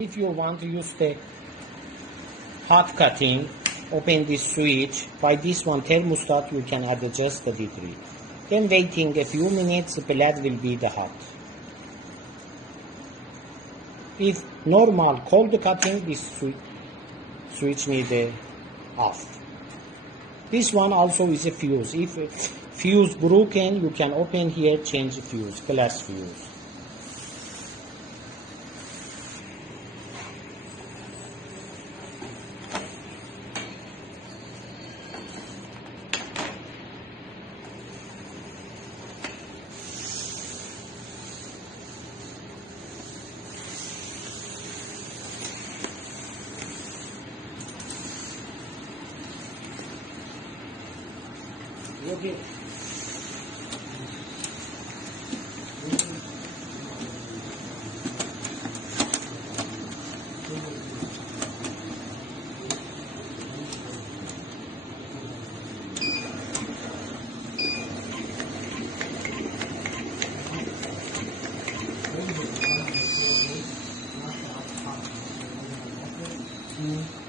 If you want to use the hot cutting, open this switch. By this one thermostat, you can adjust the degree. Then waiting a few minutes, the blade will be the hot. If normal cold cutting, this switch need off. This one also is a fuse. If fuse broken, you can open here, change the fuse, glass fuse. Okay. Mm-hmm.